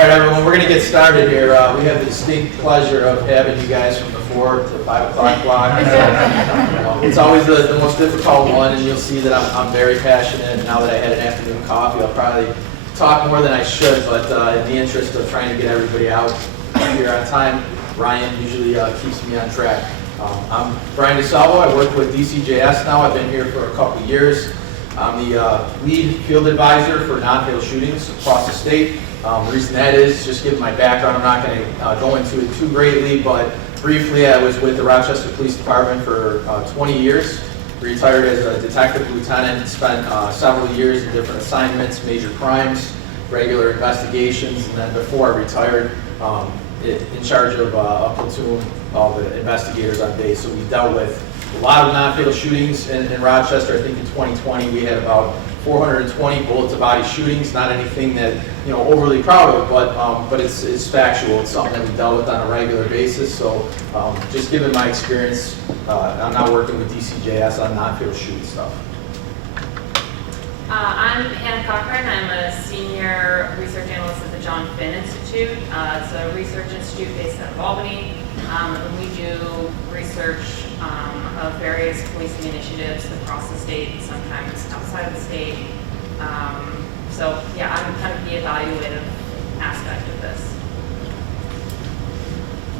right, everyone, we're going to get started here. We have the distinct pleasure of having you guys from the 4 to 5 o'clock block. It's always the most difficult one, and you'll see that I'm very passionate. Now that I had an afternoon coffee, I'll probably talk more than I should, but in the interest of trying to get everybody out here on time, Ryan usually keeps me on track. I'm Brian DeSalvo. I work with DCJS now. I've been here for a couple years. I'm the lead field advisor for non-fatal shootings across the state. The reason that is, just given my background, I'm not going to go into it too greatly, but briefly I was with the Rochester Police Department for 20 years, retired as a detective lieutenant, spent several years in different assignments, major crimes, regular investigations, and then before I retired, in charge of a platoon, all the investigators on base. So we dealt with a lot of non-fatal shootings in Rochester. I think in 2020 we had about 420 bullet-to-body shootings. Not anything that overly proud of, but it's factual. It's something that we dealt with on a regular basis. So just given my experience, I'm now working with DCJS on non-fatal shooting stuff. I'm Hannah Cochran. I'm a senior research analyst at the John Finn Institute. It's a research institute based out of Albany. And we do research of various policing initiatives across the state, sometimes outside of the state. So yeah, I'm kind of the evaluative aspect of this.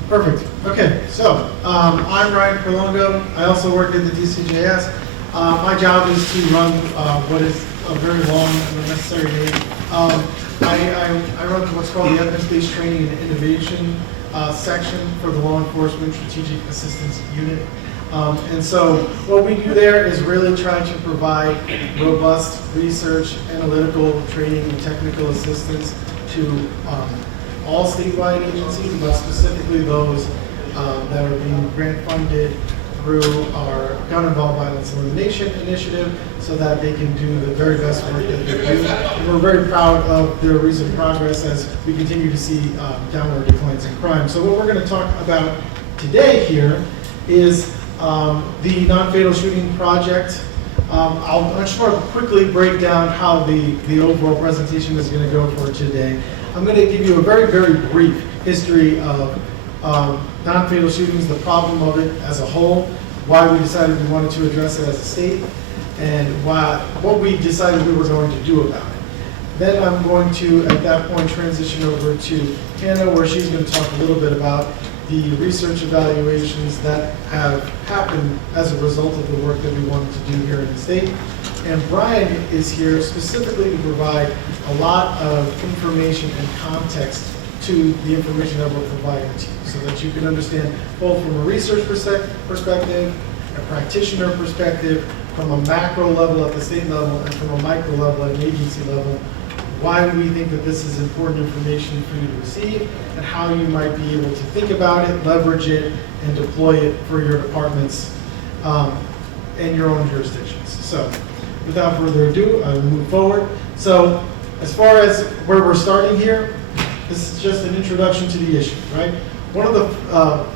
Perfect. Okay, so I'm Ryan Perlongo. I also work at the DCJS. My job is to run what is a very long and unnecessary name. I run what's called the Evidence-Based Training and Innovation section for the Law Enforcement Strategic Assistance Unit. And so what we do there is really try to provide robust research, analytical training, and technical assistance to all statewide agencies, but specifically those that are being grant funded through our gun-involved violence elimination initiative so that they can do the very best work that they do. And we're very proud of their recent progress as we continue to see downward declines in crime. So what we're going to talk about today here is the non-fatal shooting project. I just want to quickly break down how the overall presentation is going to go for today. I'm going to give you a very, very brief history of non-fatal shootings, the problem of it as a whole, why we decided we wanted to address it as a state, and what we decided we were going to do about it. Then I'm going to, at that point, transition over to Hannah, where she's going to talk a little bit about the research evaluations that have happened as a result of the work that we wanted to do here in the state. And Brian is here specifically to provide a lot of information and context to the information that we're providing to you so that you can understand both from a research perspective, a practitioner perspective, from a macro level at the state level, and from a micro level at an agency level, why we think that this is important information for you to receive and how you might be able to think about it, leverage it, and deploy it for your departments and your own jurisdictions. So without further ado, I will move forward. So as far as where we're starting here, this is just an introduction to the issue, right? One of the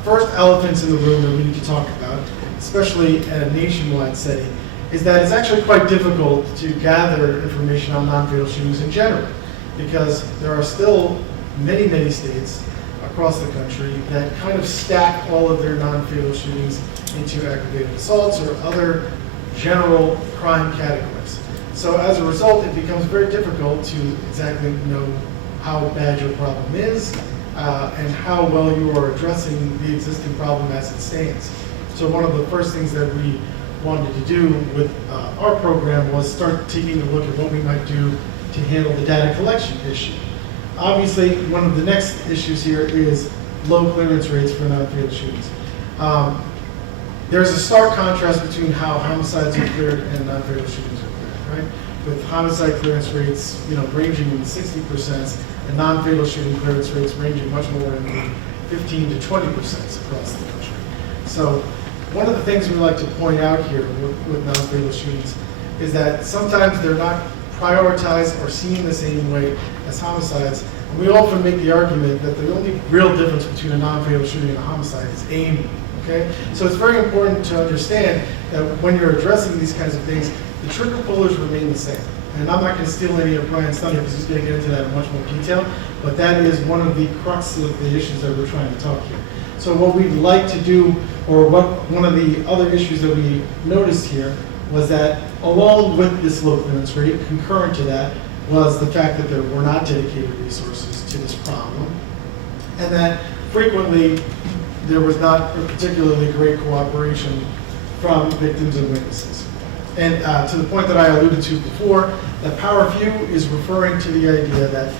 first elephants in the room that we need to talk about, especially at a nationwide setting, is that it's actually quite difficult to gather information on non-fatal shootings in general, because there are still many, many states across the country that kind of stack all of their non-fatal shootings into aggravated assaults or other general crime categories. So as a result, it becomes very difficult to exactly know how bad your problem is and how well you are addressing the existing problem as it stands. So one of the first things that we wanted to do with our program was start taking a look at what we might do to handle the data collection issue. Obviously, one of the next issues here is low clearance rates for non-fatal shootings. There's a stark contrast between how homicides are cleared and non-fatal shootings are cleared, right? With homicide clearance rates, ranging in the 60%, and non-fatal shooting clearance rates ranging much more in the 15 to 20% across the country. So one of the things we like to point out here with non-fatal shootings is that sometimes they're not prioritized or seen the same way as homicides. And we often make the argument that the only real difference between a non-fatal shooting and a homicide is aim. Okay? So it's very important to understand that when you're addressing these kinds of things, the trigger pullers remain the same. and I'm not going to steal any of Brian's thunder because he's going to get into that in much more detail, but that is one of the crux of the issues that we're trying to talk here. So what we'd like to do, or what one of the other issues that we noticed here, was that along with this low clearance rate, concurrent to that, was the fact that there were not dedicated resources to this problem, and that frequently there was not a particularly great cooperation from victims and witnesses. And to the point that I alluded to before, that power few is referring to the idea that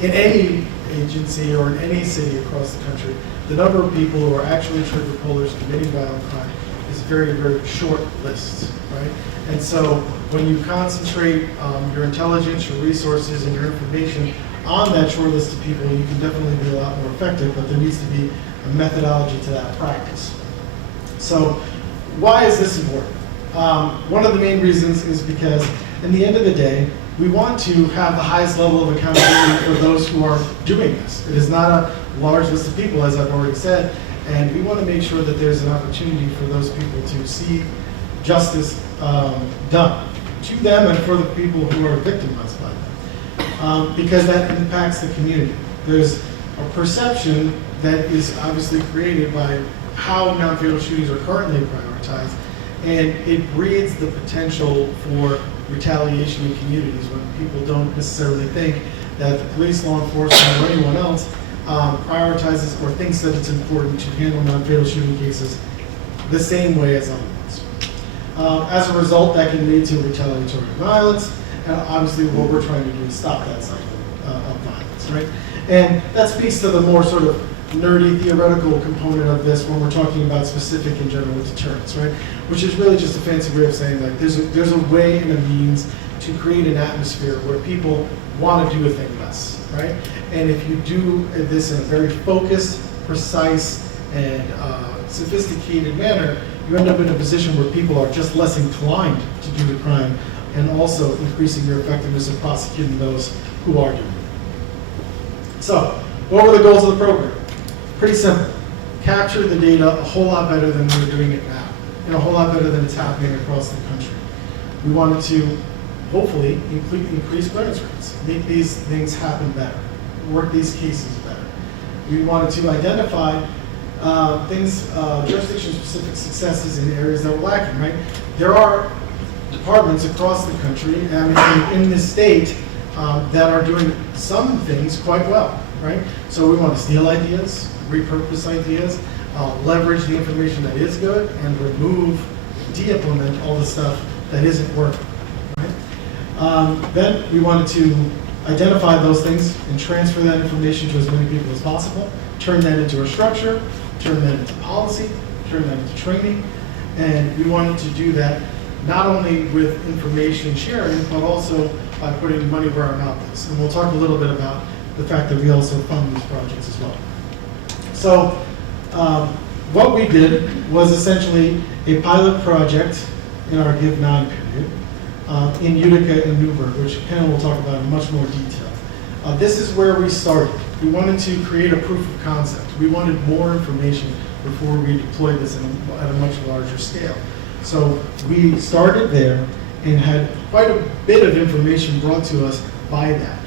in any agency or in any city across the country, the number of people who are actually trigger pullers committing violent crime is a very, very short list, right? And so when you concentrate your intelligence, your resources, and your information on that short list of people, you can definitely be a lot more effective, but there needs to be a methodology to that practice. So why is this important? One of the main reasons is because in the end of the day, we want to have the highest level of accountability for those who are doing this. It is not a large list of people, as I've already said, and we want to make sure that there's an opportunity for those people to see justice done to them and for the people who are victimized by them, because that impacts the community. There's a perception that is obviously created by how non-fatal shootings are currently prioritized, and it breeds the potential for retaliation in communities when people don't necessarily think that the police, law enforcement, or anyone else prioritizes or thinks that it's important to handle non-fatal shooting cases the same way as other ones. As a result, that can lead to retaliatory violence, and obviously what we're trying to do is stop that cycle of violence, right? And that speaks to the more sort of nerdy theoretical component of this when we're talking about specific and general deterrence, right? Which is really just a fancy way of saying like there's a way and a means to create an atmosphere where people want to do a thing less, right? And if you do this in a very focused, precise, and sophisticated manner, you end up in a position where people are just less inclined to do the crime, and also increasing your effectiveness of prosecuting those who are doing it. So, what were the goals of the program? Pretty simple. Capture the data a whole lot better than we're doing it now, and a whole lot better than it's happening across the country. We wanted to, hopefully, increase clearance rates, make these things happen better, work these cases better. We wanted to identify jurisdiction-specific successes in areas that were lacking, right? There are departments across the country, and in this state, that are doing some things quite well, right? So we want to steal ideas, repurpose ideas, leverage the information that is good, and de-implement all the stuff that isn't working, right? Then we wanted to identify those things and transfer that information to as many people as possible, turn that into a structure, turn that into policy, turn that into training, and we wanted to do that not only with information sharing, but also by putting money where our mouth is. And we'll talk a little bit about the fact that we also fund these projects as well. So what we did was essentially a pilot project in our Give 9 period in Utica and Newburgh, which Ken will talk about in much more detail. This is where we started. We wanted to create a proof of concept. We wanted more information before we deployed this at a much larger scale. So we started there and had quite a bit of information brought to us by that.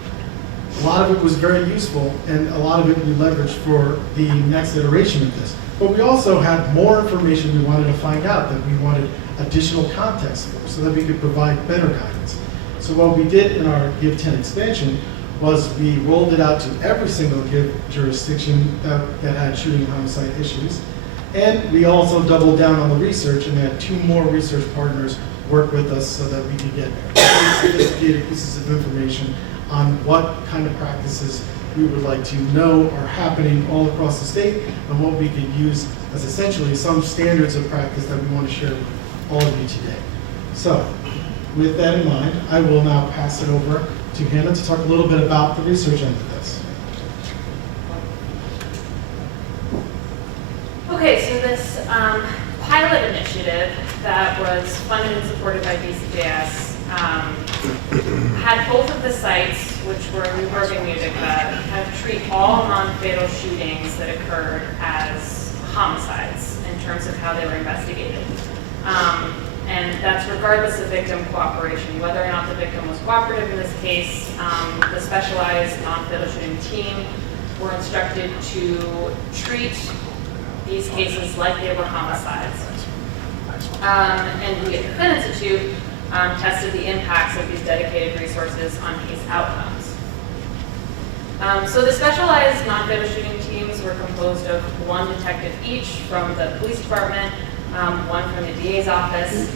A lot of it was very useful, and a lot of it we leveraged for the next iteration of this. But we also had more information we wanted to find out that we wanted additional context for, so that we could provide better guidance. So what we did in our Give 10 expansion was we rolled it out to every single Give jurisdiction that had shooting and homicide issues. And we also doubled down on the research and had 2 more research partners work with us so that we could get sophisticated pieces of information on what kind of practices we would like to know are happening all across the state, and what we could use as essentially some standards of practice that we want to share with all of you today. So, with that in mind, I will now pass it over to Hannah to talk a little bit about the research end of this. Okay, so this pilot initiative that was funded and supported by BCJS had both of the sites, which were Newburgh and Utica, kind of treat all non-fatal shootings that occurred as homicides in terms of how they were investigated. And that's regardless of victim cooperation, whether or not the victim was cooperative in this case. The specialized non-fatal shooting team were instructed to treat these cases like they were homicides. And we at the Finn Institute tested the impacts of these dedicated resources on case outcomes. So the specialized non-fatal shooting teams were composed of one detective each from the police department, one from the DA's office.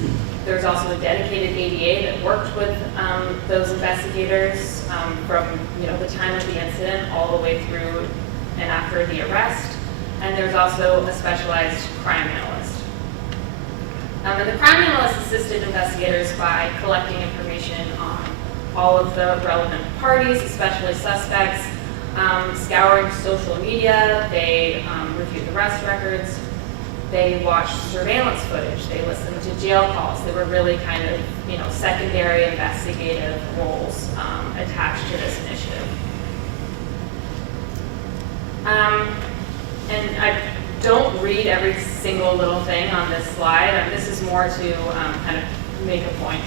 There's also a dedicated ADA that worked with those investigators from the time of the incident all the way through and after the arrest. And there's also a specialized crime analyst. And the crime analyst assisted investigators by collecting information on all of the relevant parties, especially suspects, scouring social media. They reviewed arrest records. They watched surveillance footage. They listened to jail calls. They were really kind of, secondary investigative roles attached to this initiative. And I don't read every single little thing on this slide. This is more to kind of make a point.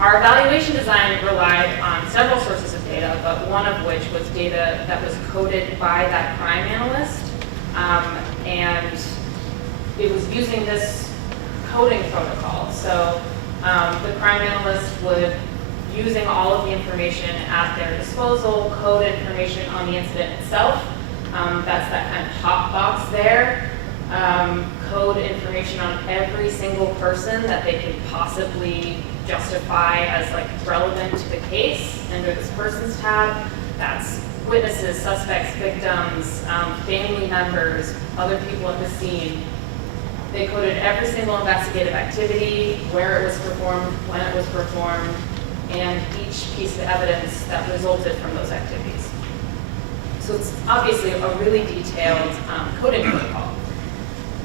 Our evaluation design relied on several sources of data, but one of which was data that was coded by that crime analyst. And it was using this coding protocol. So the crime analyst would, using all of the information at their disposal, code information on the incident itself. That's that kind of top box there. Code information on every single person that they could possibly justify as relevant to the case under this persons tab. That's witnesses, suspects, victims, family members, other people at the scene. They coded every single investigative activity, where it was performed, when it was performed, and each piece of evidence that resulted from those activities. So it's obviously a really detailed coding protocol.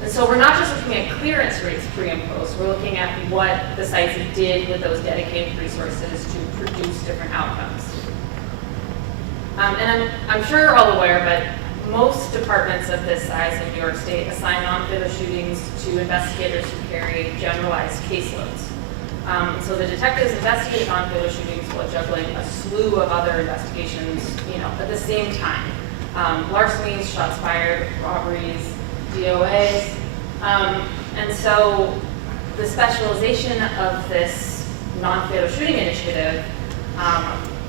And so we're not just looking at clearance rates pre and post, we're looking at what the sites did with those dedicated resources to produce different outcomes. And I'm sure you're all aware, but most departments of this size in New York State assign non-fatal shootings to investigators who carry generalized caseloads. So the detectives investigate non-fatal shootings while juggling a slew of other investigations, at the same time. Larcenies, shots fired, robberies, DOAs. And so the specialization of this non-fatal shooting initiative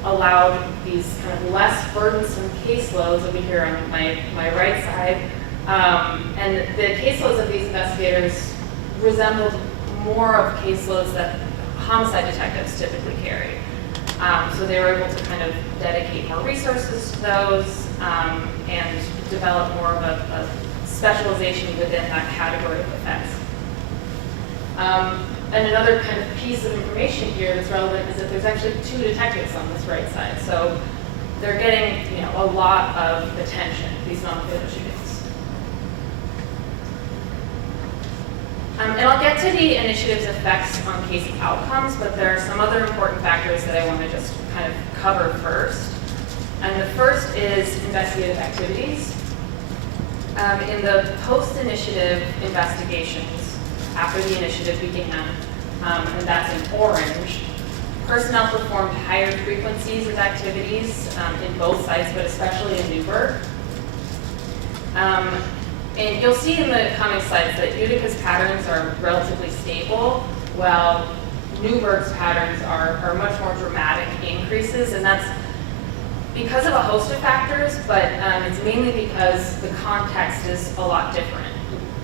allowed these kind of less burdensome caseloads over here on my right side. And the caseloads of these investigators resembled more of caseloads that homicide detectives typically carry. So they were able to kind of dedicate more resources to those and develop more of a specialization within that category of offense. And another kind of piece of information here that's relevant is that there's actually 2 detectives on this right side. So they're getting, a lot of attention, these non-fatal shootings. And I'll get to the initiative's effects on case outcomes, but there are some other important factors that I want to just kind of cover first. And the first is investigative activities. In the post-initiative investigations, after the initiative began, and that's in orange, personnel performed higher frequencies of activities in both sites, but especially in Newburgh. And you'll see in the coming slides that Utica's patterns are relatively stable, while Newburgh's patterns are much more dramatic increases, and that's because of a host of factors, but it's mainly because the context is a lot different.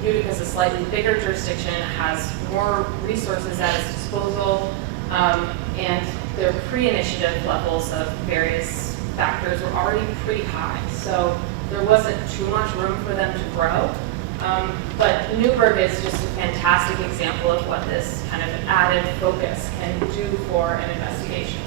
Utica's a slightly bigger jurisdiction, has more resources at its disposal, and their pre-initiative levels of various factors were already pretty high. So there wasn't too much room for them to grow. But Newburgh is just a fantastic example of what this kind of added focus can do for an investigation.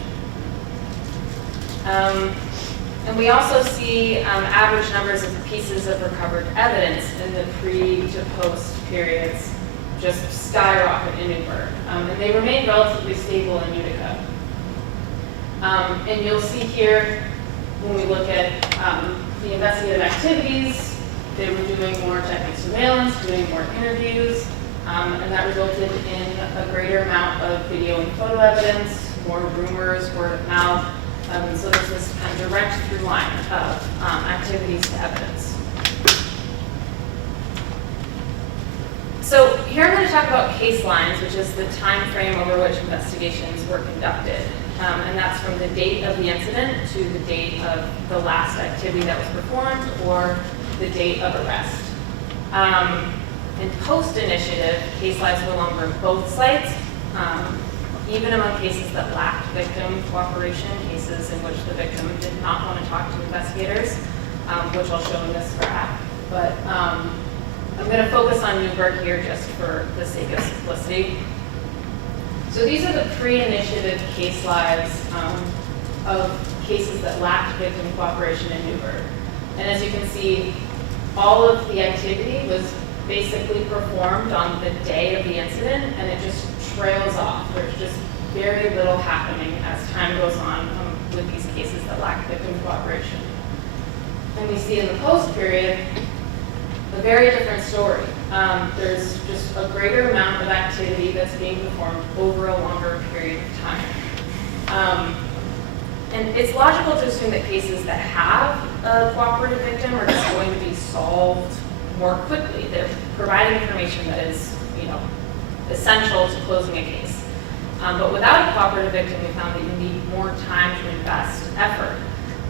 And we also see average numbers of pieces of recovered evidence in the pre to post periods just skyrocket in Newburgh. And they remain relatively stable in Utica. And you'll see here, when we look at the investigative activities, they were doing more technical surveillance, doing more interviews. And that resulted in a greater amount of video and photo evidence, more rumors, word of mouth. So there's this kind of direct through line of activities to evidence. So here I'm going to talk about case lines, which is the time frame over which investigations were conducted. And that's from the date of the incident to the date of the last activity that was performed or the date of arrest. In post-initiative, case lines were longer in both sites, even among cases that lacked victim cooperation, cases in which the victim did not want to talk to investigators, which I'll show in this graph. But I'm going to focus on Newburgh here just for the sake of simplicity. So these are the pre-initiative case lives of cases that lacked victim cooperation in Newburgh. And as you can see, all of the activity was basically performed on the day of the incident, and it just trails off. There's just very little happening as time goes on with these cases that lack victim cooperation. And we see in the post period a very different story. There's just a greater amount of activity that's being performed over a longer period of time. And it's logical to assume that cases that have a cooperative victim are just going to be solved more quickly. They're providing information that is, essential to closing a case. But without a cooperative victim, we found that you need more time to invest effort.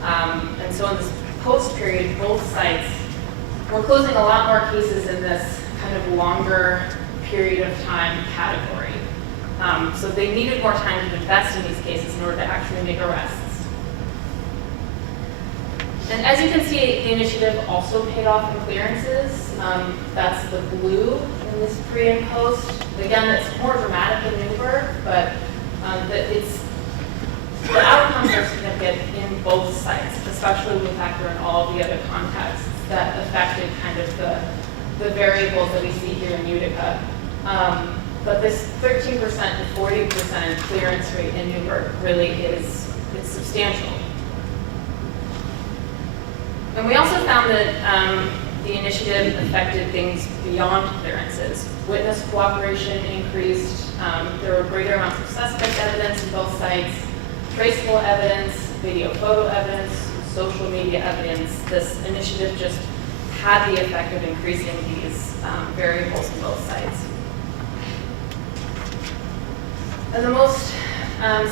And so in this post period, both sites were closing a lot more cases in this kind of longer period of time category. So they needed more time to invest in these cases in order to actually make arrests. And as you can see, the initiative also paid off in clearances. That's the blue in this pre and post. Again, it's more dramatic than Newburgh, but the outcomes are significant in both sites, especially when we factor in all of the other contexts that affected kind of the variables that we see here in Utica. But this 13% to 40% clearance rate in Newburgh really it's substantial. And we also found that the initiative affected things beyond clearances. Witness cooperation increased. There were greater amounts of suspect evidence in both sites, traceable evidence, video photo evidence, social media evidence. This initiative just had the effect of increasing these variables in both sites. And the most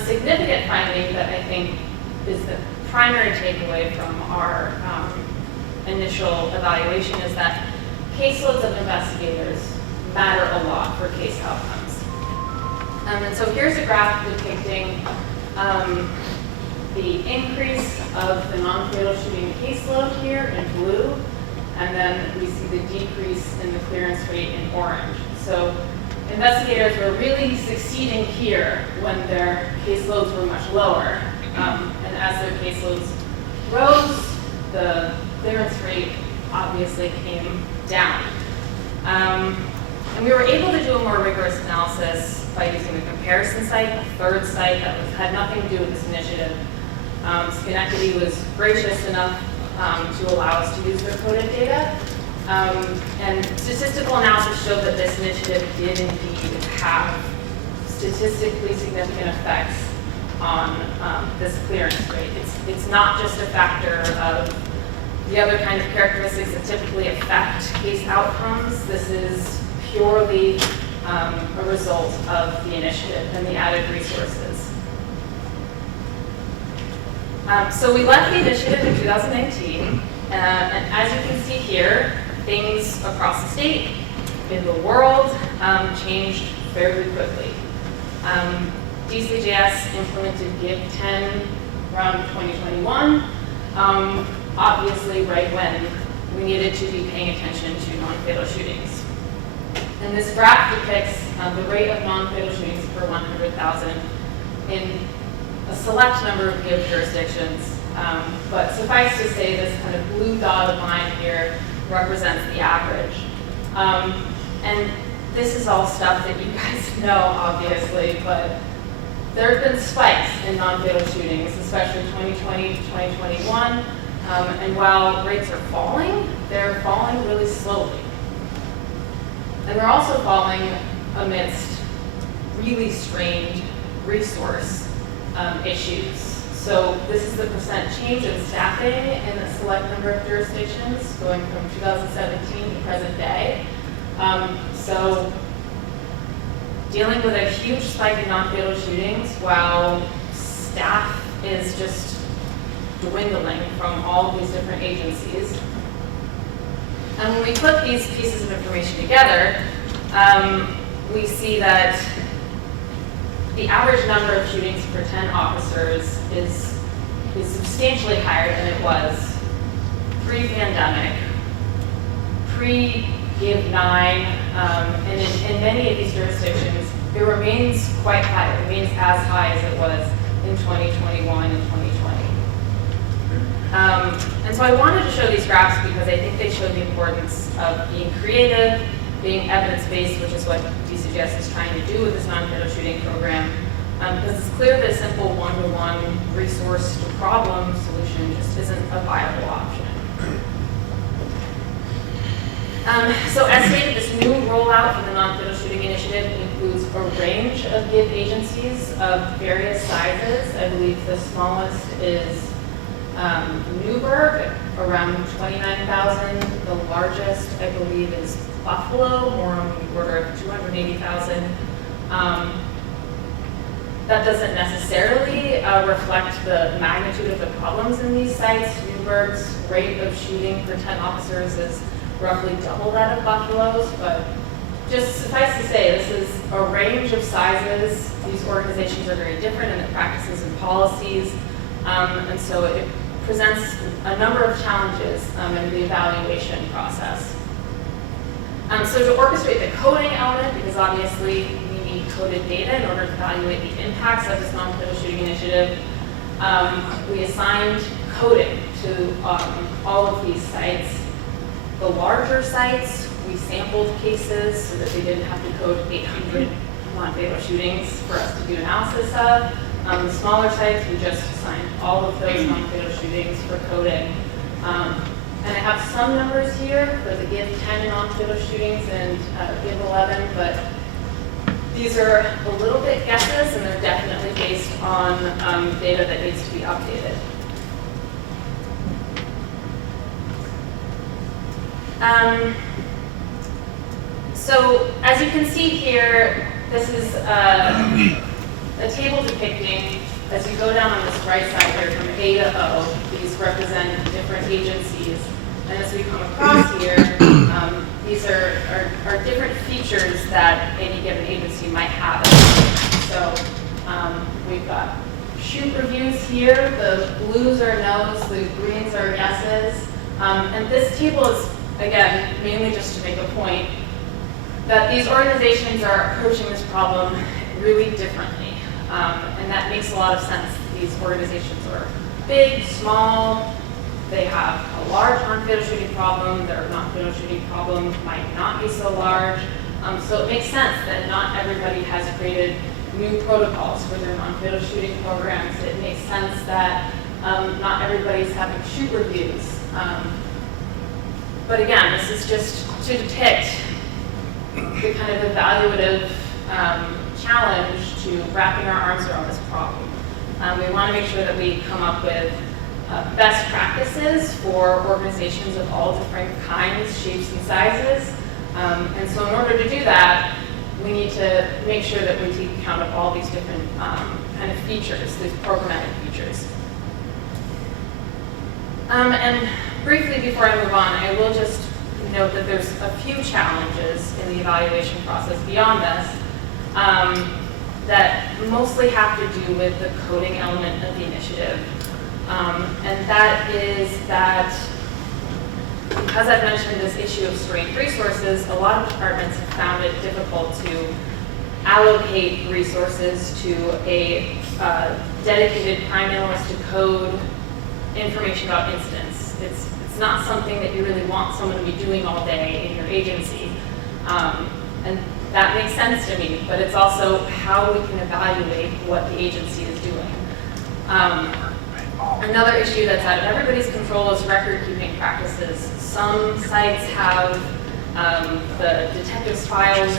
significant finding that I think is the primary takeaway from our initial evaluation is that caseloads of investigators matter a lot for case outcomes. And so here's a graph depicting the increase of the non-fatal shooting caseload here in blue, and then we see the decrease in the clearance rate in orange. So investigators were really succeeding here when their caseloads were much lower. And as their caseloads rose, the clearance rate obviously came down. And we were able to do a more rigorous analysis by using a comparison site, a third site that had nothing to do with this initiative. Schenectady was gracious enough to allow us to use their coded data. And statistical analysis showed that this initiative did indeed have statistically significant effects on this clearance rate. It's not just a factor of the other kind of characteristics that typically affect case outcomes. This is purely a result of the initiative and the added resources. So we left the initiative in 2019, and as you can see here, things across the state, in the world, changed fairly quickly. DCJS implemented GIV 10 around 2021, obviously right when we needed to be paying attention to non-fatal shootings. And this graph depicts the rate of non-fatal shootings per 100,000 in a select number of GIV jurisdictions. But suffice to say, this kind of blue dotted line here represents the average. And this is all stuff that you guys know, obviously, but there have been spikes in non-fatal shootings, especially 2020 to 2021. And while rates are falling, they're falling really slowly. And they're also falling amidst really strained resource issues. So this is the percent change in staffing in a select number of jurisdictions going from 2017 to present day. So dealing with a huge spike in non-fatal shootings while staff is just dwindling from all of these different agencies. And when we put these pieces of information together, we see that the average number of shootings per 10 officers is substantially higher than it was pre-pandemic, pre-Give 9, and in many of these jurisdictions, it remains quite high. It remains as high as it was in 2021 and 2020. And so I wanted to show these graphs because I think they show the importance of being creative, being evidence-based, which is what DCJS is trying to do with this non-fatal shooting program. Because it's clear that a simple one-to-one resource to problem solution just isn't a viable option. So as stated, this new rollout for the non-fatal shooting initiative includes a range of GIV agencies of various sizes. I believe the smallest is Newburgh, around 29,000. The largest, I believe, is Buffalo, more on the order of 280,000. That doesn't necessarily reflect the magnitude of the problems in these sites. Newburgh's rate of shooting per 10 officers is roughly double that of Buffalo's, but just suffice to say, this is a range of sizes. These organizations are very different in their practices and policies, and so it presents a number of challenges in the evaluation process. So to orchestrate the coding element, because obviously we need coded data in order to evaluate the impacts of this non-fatal shooting initiative, we assigned coding to all of these sites. The larger sites, we sampled cases so that they didn't have to code 800 non-fatal shootings for us to do analysis of. The smaller sites, we just assigned all of those non-fatal shootings for coding. And I have some numbers here for the GIV 10 non-fatal shootings and GIV 11, but these are a little bit guesses, and they're definitely based on data that needs to be updated. So as you can see here, this is a table depicting, as you go down on this right side here from A to O, these represent different agencies. And as we come across here, these are different features that any given agency might have. So we've got shoot reviews here. The blues are no's, the greens are yeses. And this table is, again, mainly just to make a point that these organizations are approaching this problem really differently. And that makes a lot of sense. These organizations are big, small, they have a large non-fatal shooting problem, their non-fatal shooting problem might not be so large. So it makes sense that not everybody has created new protocols for their non-fatal shooting programs. It makes sense that not everybody's having shoot reviews. But again, this is just to depict the kind of evaluative challenge to wrapping our arms around this problem. We want to make sure that we come up with best practices for organizations of all different kinds, shapes, and sizes. And so in order to do that, we need to make sure that we take account of all these different kind of features, these programmatic features. And briefly before I move on, I will just note that there's a few challenges in the evaluation process beyond this that mostly have to do with the coding element of the initiative. And that is that, because I've mentioned this issue of strained resources, a lot of departments have found it difficult to allocate resources to a dedicated crime analyst to code information about incidents. It's not something that you really want someone to be doing all day in your agency. And that makes sense to me, but it's also how we can evaluate what the agency is doing. Another issue that's out of everybody's control is record-keeping practices. Some sites have The detective's files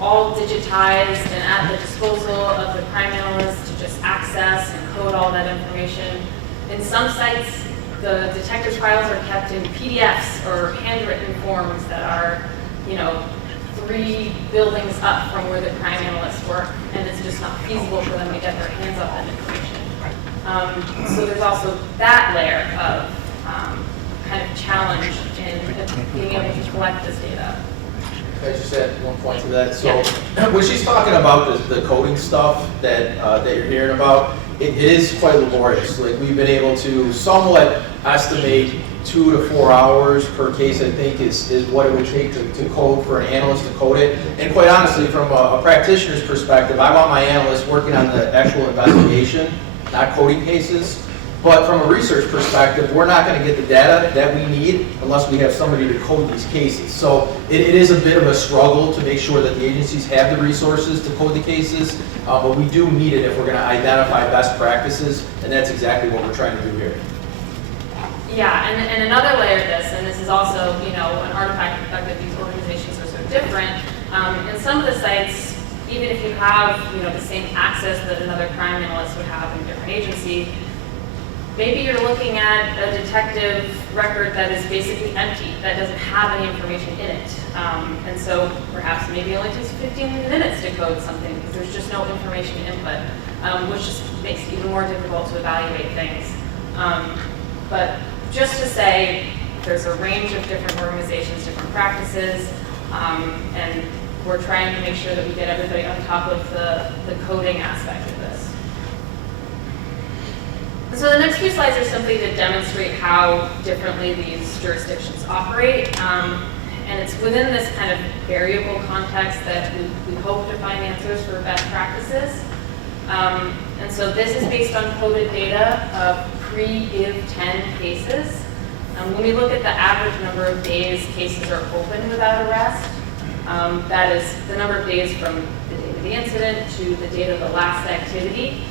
all digitized and at the disposal of the crime analyst to just access and code all that information. In some sites, the detective's files are kept in PDFs or handwritten forms that are, 3 buildings up from where the crime analysts work, and it's just not feasible for them to get their hands on that information. So there's also that layer of kind of challenge in being able to collect this data. Can I just add one point to that? So when she's talking about the coding stuff that you're hearing about, it is quite laborious. Like, we've been able to somewhat estimate 2 to 4 hours per case, I think, is what it would take to code for an analyst to code it. And quite honestly, from a practitioner's perspective, I want my analyst working on the actual investigation, not coding cases. But from a research perspective, we're not going to get the data that we need unless we have somebody to code these cases. So it is a bit of a struggle to make sure that the agencies have the resources to code the cases, but we do need it if we're going to identify best practices, and that's exactly what we're trying to do here. Yeah, and another layer of this, and this is also, an artifact of the fact that these organizations are so different. In some of the sites, even if you have, the same access that another crime analyst would have in a different agency, maybe you're looking at a detective record that is basically empty, that doesn't have any information in it. And so perhaps maybe it only takes 15 minutes to code something because there's just no information input, which just makes it even more difficult to evaluate things. But just to say, there's a range of different organizations, different practices, and we're trying to make sure that we get everybody on top of the coding aspect of this. So the next few slides are simply to demonstrate how differently these jurisdictions operate. And it's within this kind of variable context that we hope to find answers for best practices. And so this is based on coded data of pre-GIV-10 cases. When we look at the average number of days cases are open without arrest, that is the number of days from the date of the incident to the date of the last activity.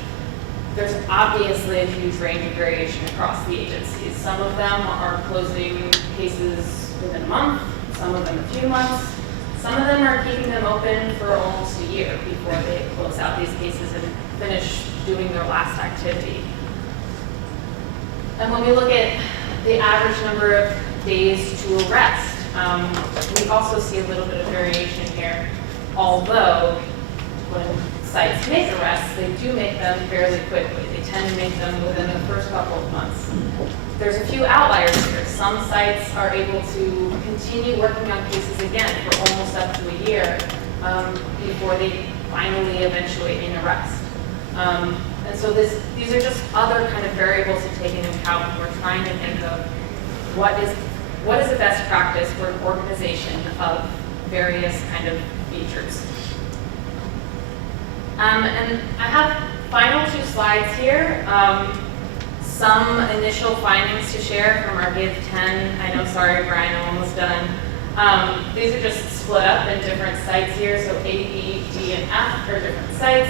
There's obviously a huge range of variation across the agencies. Some of them are closing cases within a month, some of them a few months, some of them are keeping them open for almost a year before they close out these cases and finish doing their last activity. And when we look at the average number of days to arrest, we also see a little bit of variation here, although when sites make arrests, they do make them fairly quickly. They tend to make them within the first couple of months. There's a few outliers here. Some sites are able to continue working on cases again for almost up to a year before they finally eventuate an arrest. And so these are just other kind of variables to take into account when we're trying to think of what is the best practice for an organization of various kind of features. And I have final 2 slides here. Some initial findings to share from our GIV-10. I know, sorry, Brian, I'm almost done. These are just split up in different sites here. So A, B, D, and F are different sites.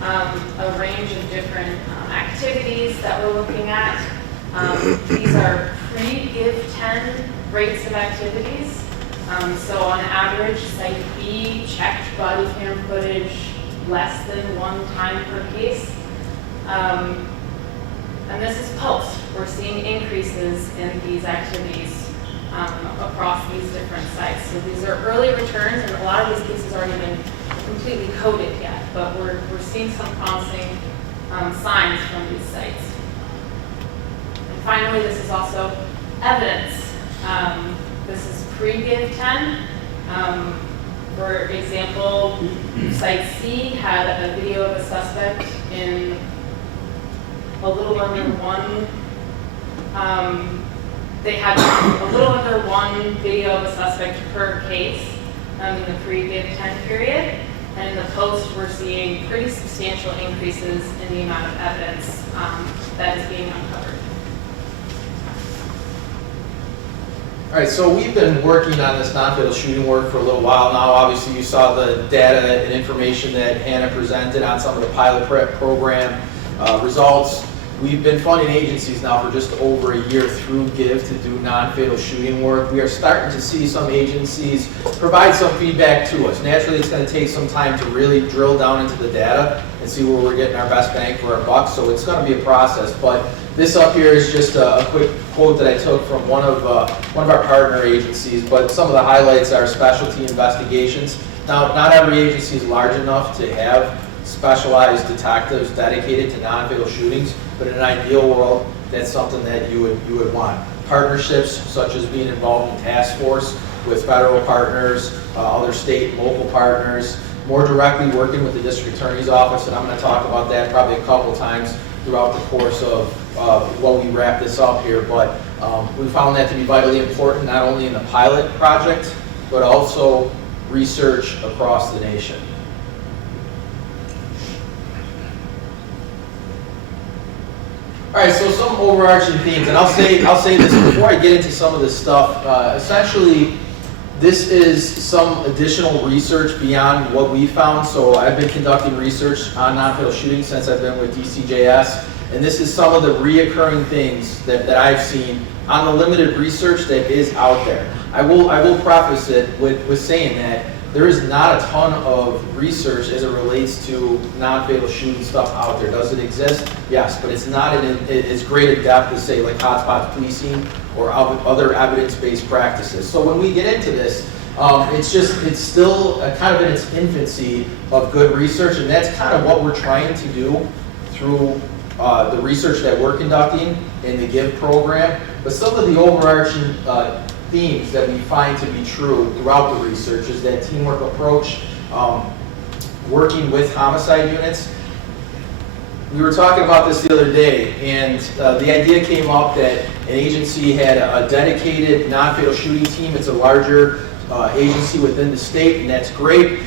A range of different activities that we're looking at. These are pre-GIV-10 rates of activities. So on average, site B checked body cam footage less than 1 time per case. And this is post. We're seeing increases in these activities across these different sites. So these are early returns, and a lot of these cases aren't even completely coded yet, but we're seeing some promising signs from these sites. And finally, this is also evidence. This is pre-GIV-10. For example, site C had a video of a suspect in a little under 1. They had a little under 1 video of a suspect per case in the pre-GIV-10 period. And in the post, we're seeing pretty substantial increases in the amount of evidence that is being uncovered. All right, so we've been working on this non-fatal shooting work for a little while now. Obviously, you saw the data and information that Hannah presented on some of the pilot program results. We've been funding agencies now for just over a year through GIVE to do non-fatal shooting work. We are starting to see some agencies provide some feedback to us. Naturally, it's going to take some time to really drill down into the data and see where we're getting our best bang for our buck, so it's going to be a process. But this up here is just a quick quote that I took from one of our partner agencies, but some of the highlights are specialty investigations. Now, not every agency is large enough to have specialized detectives dedicated to non-fatal shootings, but in an ideal world, that's something that you would want. Partnerships, such as being involved in task force with federal partners, other state and local partners, more directly working with the district attorney's office, and I'm going to talk about that probably a couple times throughout the course of while we wrap this up here, but we found that to be vitally important, not only in the pilot project, but also research across the nation. All right, so some overarching themes, and I'll say this before I get into some of this stuff. Essentially, this is some additional research beyond what we found. So I've been conducting research on non-fatal shootings since I've been with DCJS, and this is some of the reoccurring things that I've seen on the limited research that is out there. I will preface it with saying that there is not a ton of research as it relates to non-fatal shooting stuff out there. Does it exist? Yes, but it's not in as great a depth as, say, like hotspot policing or other evidence-based practices. So when we get into this, it's still kind of in its infancy of good research, and that's kind of what we're trying to do through the research that we're conducting in the GIVE program. But some of the overarching themes that we find to be true throughout the research is that teamwork approach, working with homicide units. We were talking about this the other day, and the idea came up that an agency had a dedicated non-fatal shooting team. It's a larger agency within the state, and that's great.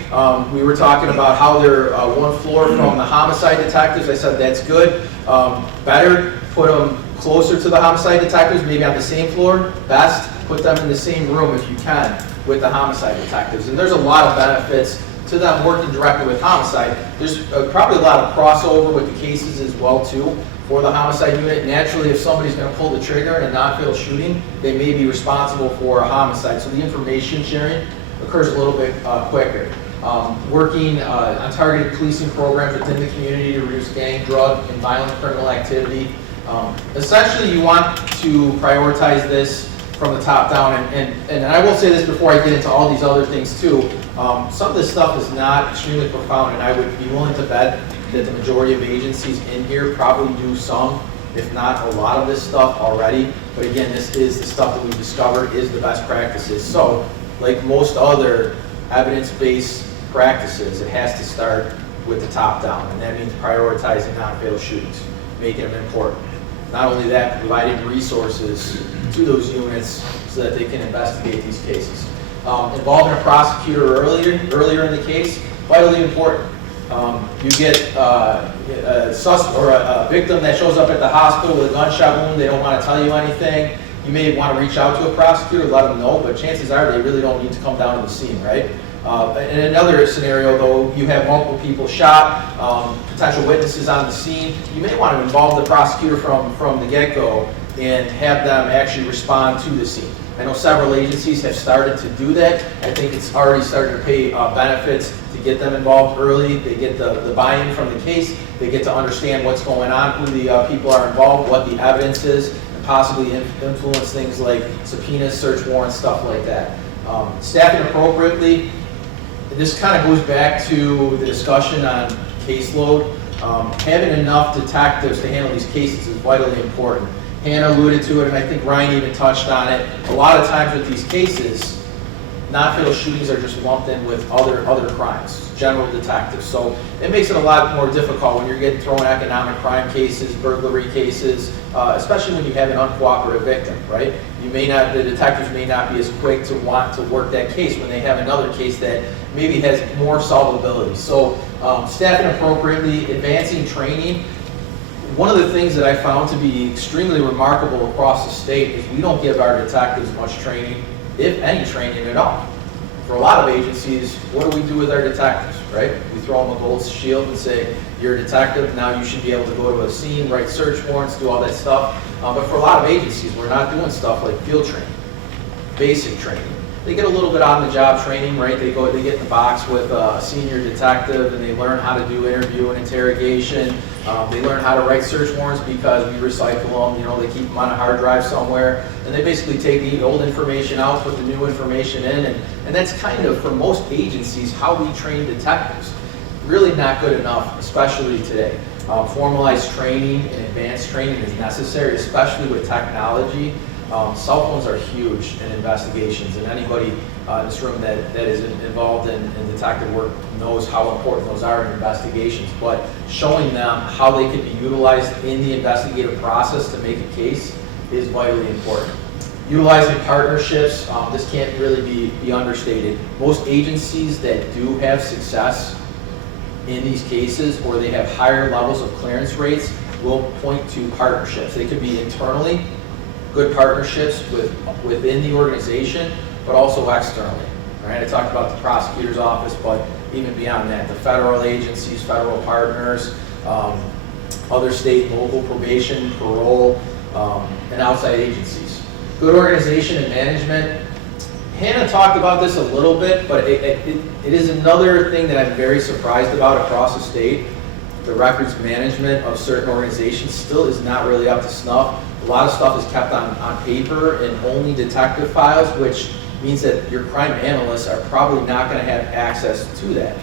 We were talking about how they're one floor from the homicide detectives. I said that's good. Better, put them closer to the homicide detectives, maybe on the same floor. Best, put them in the same room if you can with the homicide detectives. And there's a lot of benefits to them working directly with homicide. There's probably a lot of crossover with the cases as well too for the homicide unit. Naturally, if somebody's going to pull the trigger in a non-fatal shooting, they may be responsible for a homicide. So the information sharing occurs a little bit quicker. Working on targeted policing programs within the community to reduce gang, drug, and violent criminal activity. Essentially, you want to prioritize this from the top down, and I will say this before I get into all these other things too. Some of this stuff is not extremely profound, and I would be willing to bet that the majority of agencies in here probably do some, if not a lot of this stuff already. But again, this is the stuff that we've discovered is the best practices. So, like most other evidence-based practices, it has to start with the top down, and that means prioritizing non-fatal shootings, making them important. Not only that, providing resources to those units so that they can investigate these cases. Involving a prosecutor earlier in the case, vitally important. You get a victim that shows up at the hospital with a gunshot wound, they don't want to tell you anything. You may want to reach out to a prosecutor, let them know, but chances are they really don't need to come down to the scene, right? In another scenario, though, you have multiple people shot, potential witnesses on the scene. You may want to involve the prosecutor from the get-go and have them actually respond to the scene. I know several agencies have started to do that. I think it's already started to pay benefits to get them involved early. They get the buy-in from the case. They get to understand what's going on, who the people are involved, what the evidence is, and possibly influence things like subpoenas, search warrants, stuff like that. Staffing appropriately. This kind of goes back to the discussion on caseload. Having enough detectives to handle these cases is vitally important. Hannah alluded to it, and I think Ryan even touched on it. A lot of times with these cases, non-fatal shootings are just lumped in with other crimes, general detectives. So it makes it a lot more difficult when you're getting thrown economic crime cases, burglary cases, especially when you have an uncooperative victim, right? The detectives may not be as quick to want to work that case when they have another case that maybe has more solvability. So staffing appropriately, advancing training. One of the things that I found to be extremely remarkable across the state is we don't give our detectives much training, if any training at all. For a lot of agencies, what do we do with our detectives, right? We throw them a gold shield and say, you're a detective, now you should be able to go to a scene, write search warrants, do all that stuff. But for a lot of agencies, we're not doing stuff like field training, basic training. They get a little bit on-the-job training, right? They get in the box with a senior detective and they learn how to do interview and interrogation. They learn how to write search warrants because we recycle them, you know, they keep them on a hard drive somewhere. And they basically take the old information out, put the new information in, and that's kind of, for most agencies, how we train detectives. Really not good enough, especially today. Formalized training and advanced training is necessary, especially with technology. Cell phones are huge in investigations, and anybody in this room that is involved in detective work knows how important those are in investigations. But showing them how they can be utilized in the investigative process to make a case is vitally important. Utilizing partnerships, this can't really be understated. Most agencies that do have success in these cases, or they have higher levels of clearance rates, will point to partnerships. They could be internally, good partnerships within the organization, but also externally. All right, I talked about the prosecutor's office, but even beyond that, the federal agencies, federal partners, other state and local probation, parole, and outside agencies. Good organization and management. Hannah talked about this a little bit, but it is another thing that I'm very surprised about across the state. The records management of certain organizations still is not really up to snuff. A lot of stuff is kept on paper and only detective files, which means that your crime analysts are probably not going to have access to that.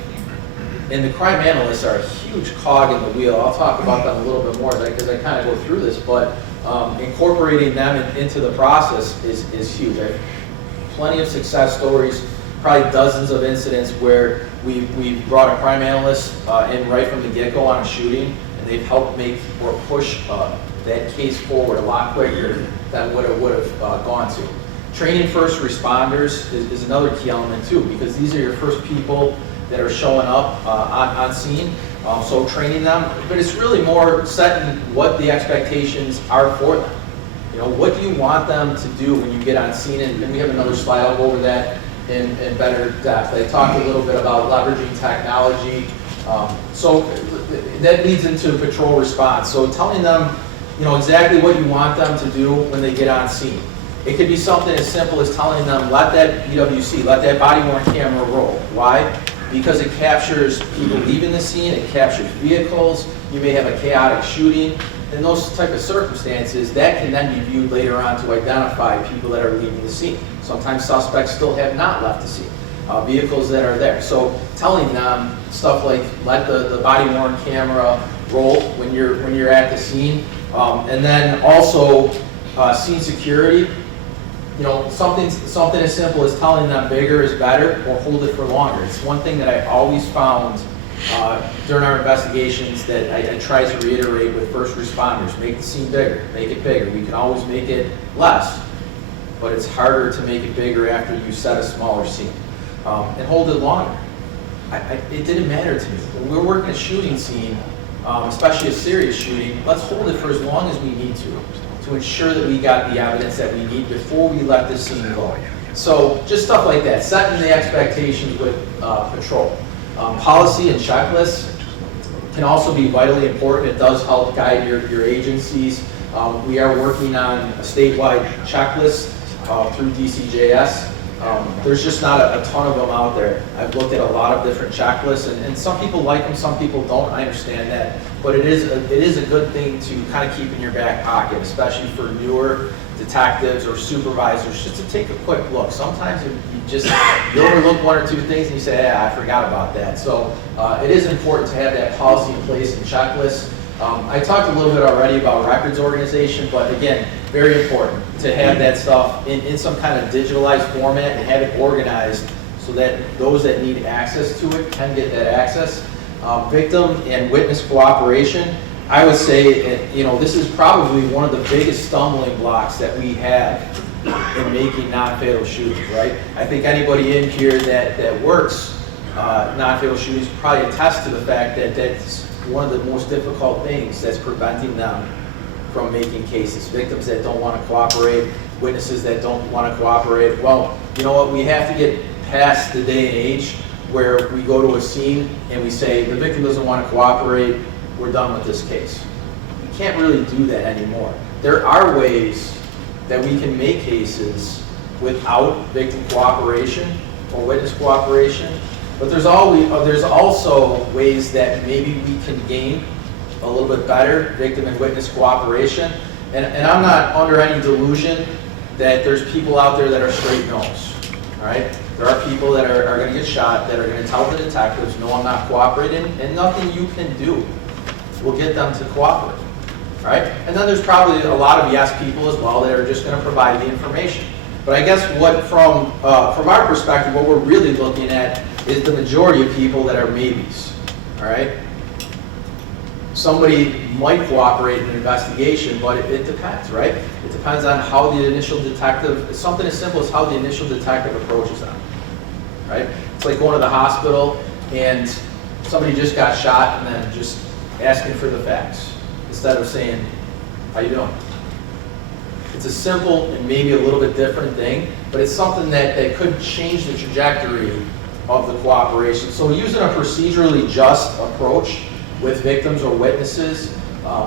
And the crime analysts are a huge cog in the wheel. I'll talk about them a little bit more because I kind of go through this, but incorporating them into the process is huge. I have plenty of success stories, probably dozens of incidents where we brought a crime analyst in right from the get-go on a shooting, and they've helped make or push that case forward a lot quicker than what it would have gone to. Training first responders is another key element too, because these are your first people that are showing up on scene. So training them, but it's really more setting what the expectations are for them. You know, what do you want them to do when you get on scene? And we have another slide, I'll go over that in better depth. I talked a little bit about leveraging technology. So that leads into patrol response. So telling them, you know, exactly what you want them to do when they get on scene. It could be something as simple as telling them, let that BWC, let that body-worn camera roll. Why? Because it captures people leaving the scene, it captures vehicles, you may have a chaotic shooting. In those type of circumstances, that can then be viewed later on to identify people that are leaving the scene. Sometimes suspects still have not left the scene, vehicles that are there. So telling them stuff like, let the body-worn camera roll when you're at the scene. And then also scene security. You know, something as simple as telling them bigger is better or hold it for longer. It's one thing that I always found during our investigations that I try to reiterate with first responders. Make the scene bigger, make it bigger. We can always make it less, but it's harder to make it bigger after you set a smaller scene. And hold it longer. It didn't matter to me. When we're working a shooting scene, especially a serious shooting, let's hold it for as long as we need to ensure that we got the evidence that we need before we let the scene go. So just stuff like that, setting the expectations with patrol. Policy and checklists can also be vitally important. It does help guide your agencies. We are working on a statewide checklist through DCJS. There's just not a ton of them out there. I've looked at a lot of different checklists, and some people like them, some people don't. I understand that, but it is a good thing to kind of keep in your back pocket, especially for newer detectives or supervisors, just to take a quick look. Sometimes you overlook one or two things and you say, hey, I forgot about that. So it is important to have that policy in place and checklist. I talked a little bit already about records organization, but again, very important to have that stuff in some kind of digitalized format and have it organized so that those that need access to it can get that access. Victim and witness cooperation, I would say, you know, this is probably one of the biggest stumbling blocks that we have in making non-fatal shootings, right? I think anybody in here that works non-fatal shootings probably attest to the fact that that's one of the most difficult things that's preventing them from making cases. Victims that don't want to cooperate, witnesses that don't want to cooperate. Well, you know what, we have to get past the day and age where we go to a scene and we say, the victim doesn't want to cooperate, we're done with this case. You can't really do that anymore. There are ways that we can make cases without victim cooperation or witness cooperation, but there's also ways that maybe we can gain a little bit better victim and witness cooperation. And I'm not under any delusion that there's people out there that are straight no's, all right? There are people that are going to get shot, that are going to tell the detectives, no, I'm not cooperating, and nothing you can do will get them to cooperate, all right? And then there's probably a lot of yes people as well that are just going to provide the information. But I guess what, from our perspective, what we're really looking at is the majority of people that are maybes, all right? Somebody might cooperate in an investigation, but it depends, right? It depends on how the initial detective, it's something as simple as how the initial detective approaches them, right? It's like going to the hospital and somebody just got shot and then just asking for the facts instead of saying, how you doing? It's a simple and maybe a little bit different thing, but it's something that could change the trajectory of the cooperation. So using a procedurally just approach with victims or witnesses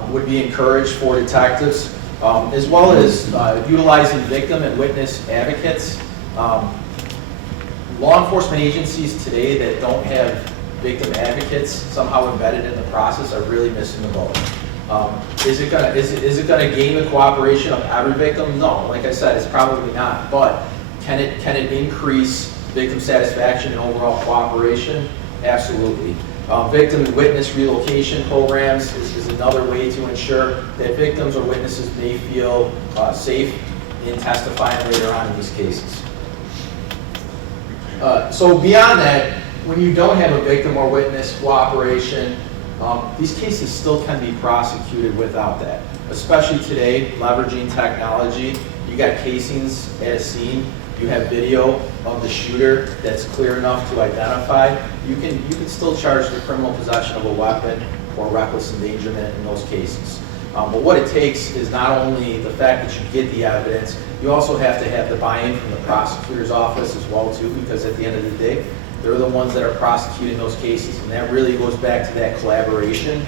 would be encouraged for detectives, as well as utilizing victim and witness advocates. Law enforcement agencies today that don't have victim advocates somehow embedded in the process are really missing the boat. Is it gonna gain the cooperation of every victim? No, like I said, it's probably not. But can it increase victim satisfaction and overall cooperation? Absolutely. Victim and witness relocation programs is another way to ensure that victims or witnesses may feel safe in testifying later on in these cases. So beyond that, when you don't have a victim or witness cooperation, these cases still can be prosecuted without that, especially today, leveraging technology. You got casings at a scene, you have video of the shooter that's clear enough to identify. You can still charge the criminal possession of a weapon or reckless endangerment in those cases. But what it takes is not only the fact that you get the evidence, you also have to have the buy-in from the prosecutor's office as well too, because at the end of the day, they're the ones that are prosecuting those cases, and that really goes back to that collaboration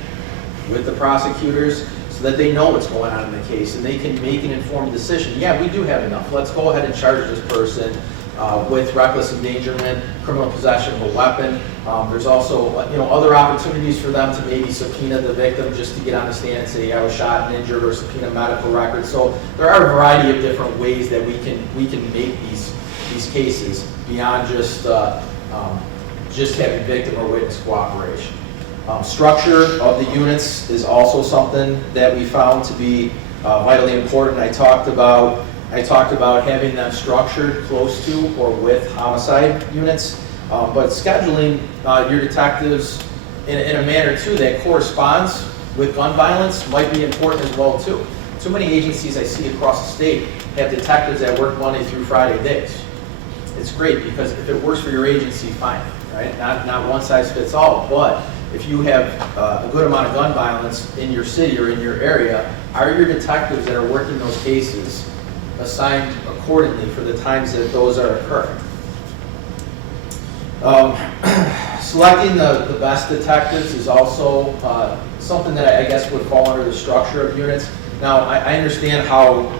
with the prosecutors so that they know what's going on in the case and they can make an informed decision. Yeah, we do have enough. Let's go ahead and charge this person with reckless endangerment, criminal possession of a weapon. There's also other opportunities for them to maybe subpoena the victim just to get on the stand and say, yeah, I was shot and injured, or subpoena medical records. So there are a variety of different ways that we can make these cases beyond just having victim or witness cooperation. Structure of the units is also something that we found to be vitally important. I talked about having them structured close to or with homicide units, but scheduling your detectives in a manner too that corresponds with gun violence might be important as well too. Too many agencies I see across the state have detectives that work Monday through Friday days. It's great because if it works for your agency, fine, right? Not one size fits all, but if you have a good amount of gun violence in your city or in your area, are your detectives that are working those cases assigned accordingly for the times that those are occurring? Selecting the best detectives is also something that I guess would fall under the structure of units. Now, I understand how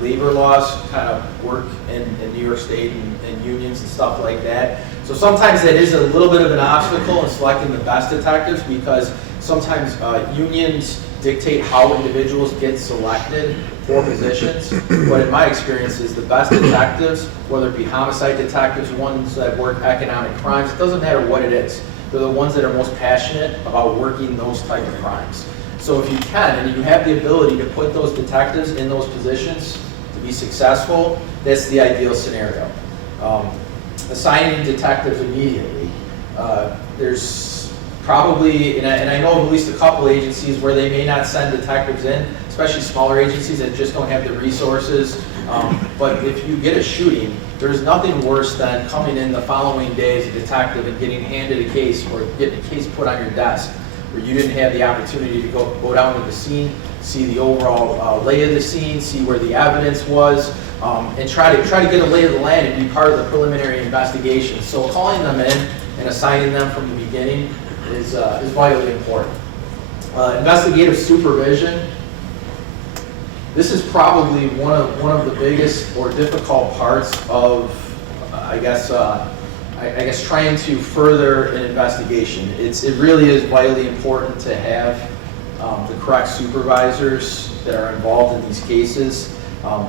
labor laws kind of work in New York State and unions and stuff like that. So sometimes that is a little bit of an obstacle in selecting the best detectives because sometimes unions dictate how individuals get selected for positions. But in my experience is the best detectives, whether it be homicide detectives, ones that work economic crimes, it doesn't matter what it is. They're the ones that are most passionate about working those type of crimes. So if you can, and you have the ability to put those detectives in those positions to be successful, that's the ideal scenario. Assigning detectives immediately. There's probably, and I know of at least a couple agencies where they may not send detectives in, especially smaller agencies that just don't have the resources. But if you get a shooting, there's nothing worse than coming in the following day as a detective and getting handed a case or getting a case put on your desk where you didn't have the opportunity to go down to the scene, see the overall lay of the scene, see where the evidence was, and try to get a lay of the land and be part of the preliminary investigation. So calling them in and assigning them from the beginning is vitally important. Investigative supervision. This is probably one of the biggest or difficult parts of, I guess trying to further an investigation. It really is vitally important to have the correct supervisors that are involved in these cases.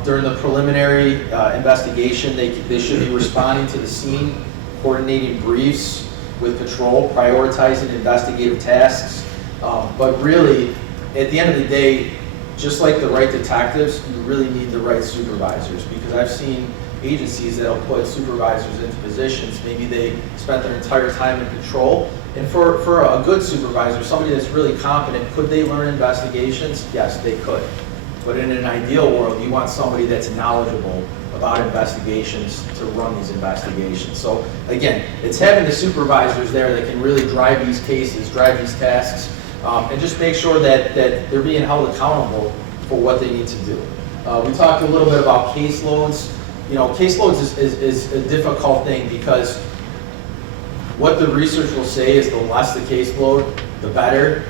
During the preliminary investigation, they should be responding to the scene, coordinating briefs with patrol, prioritizing investigative tasks. But really, at the end of the day, just like the right detectives, you really need the right supervisors, because I've seen agencies that'll put supervisors into positions. Maybe they spent their entire time in patrol. And for a good supervisor, somebody that's really competent, could they learn investigations? Yes, they could. But in an ideal world, you want somebody that's knowledgeable about investigations to run these investigations. So again, it's having the supervisors there that can really drive these cases, drive these tasks, and just make sure that they're being held accountable for what they need to do. We talked a little bit about caseloads. You know, caseloads is a difficult thing, because what the research will say is the less the caseload, the better.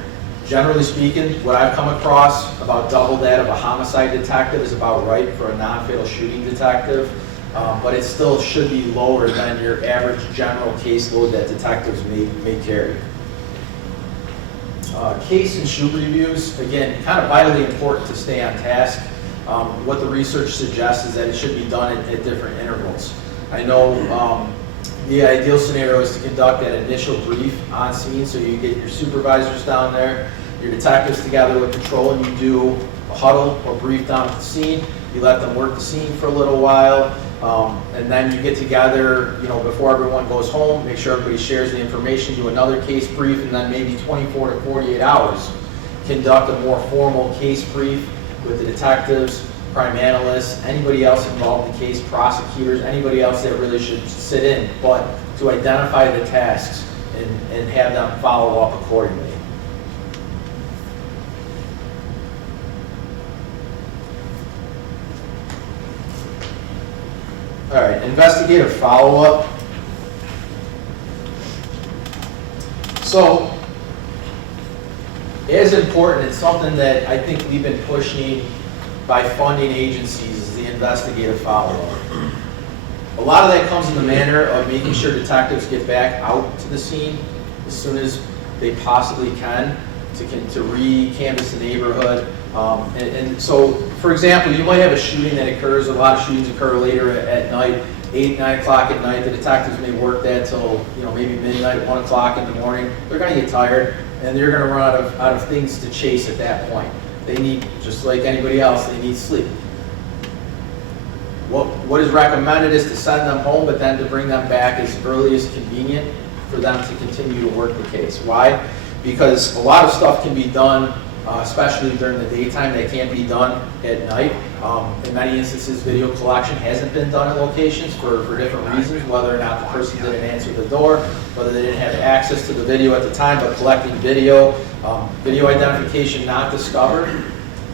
Generally speaking, what I've come across, about double that of a homicide detective is about right for a non-fatal shooting detective, but it still should be lower than your average general caseload that detectives may carry. Case and shoot reviews, again, kind of vitally important to stay on task. What the research suggests is that it should be done at different intervals. I know the ideal scenario is to conduct that initial brief on scene, so you get your supervisors down there, your detectives together with patrol, and you do a huddle or brief down at the scene. You let them work the scene for a little while, and then you get together, you know, before everyone goes home, make sure everybody shares the information, do another case brief, and then maybe 24 to 48 hours, conduct a more formal case brief with the detectives, crime analysts, anybody else involved in the case, prosecutors, anybody else that really should sit in, but to identify the tasks and have them follow up accordingly. All right, investigative follow-up. So, as important, it's something that I think we've been pushing by funding agencies, is the investigative follow-up. A lot of that comes in the manner of making sure detectives get back out to the scene as soon as they possibly can to re-canvass the neighborhood. And so, for example, you might have a shooting that occurs, a lot of shootings occur later at night, 8, 9 o'clock at night. The detectives may work that till, you know, maybe midnight, 1 o'clock in the morning. They're going to get tired, and they're going to run out of things to chase at that point. They need, just like anybody else, they need sleep. What is recommended is to send them home, but then to bring them back as early as convenient for them to continue to work the case. Why? Because a lot of stuff can be done, especially during the daytime, that can't be done at night. In many instances, video collection hasn't been done at locations for different reasons, whether or not the person didn't answer the door, whether they didn't have access to the video at the time, but collecting video, video identification not discovered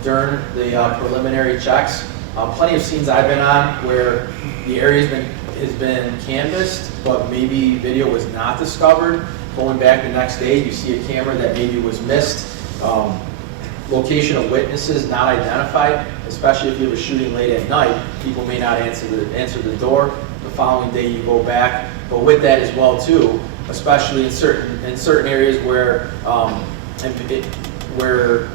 during the preliminary checks. Plenty of scenes I've been on where the area has been canvassed, but maybe video was not discovered. Going back the next day, you see a camera that maybe was missed. Location of witnesses not identified, especially if you have a shooting late at night. People may not answer the door. The following day you go back. But with that as well too, especially in certain areas where where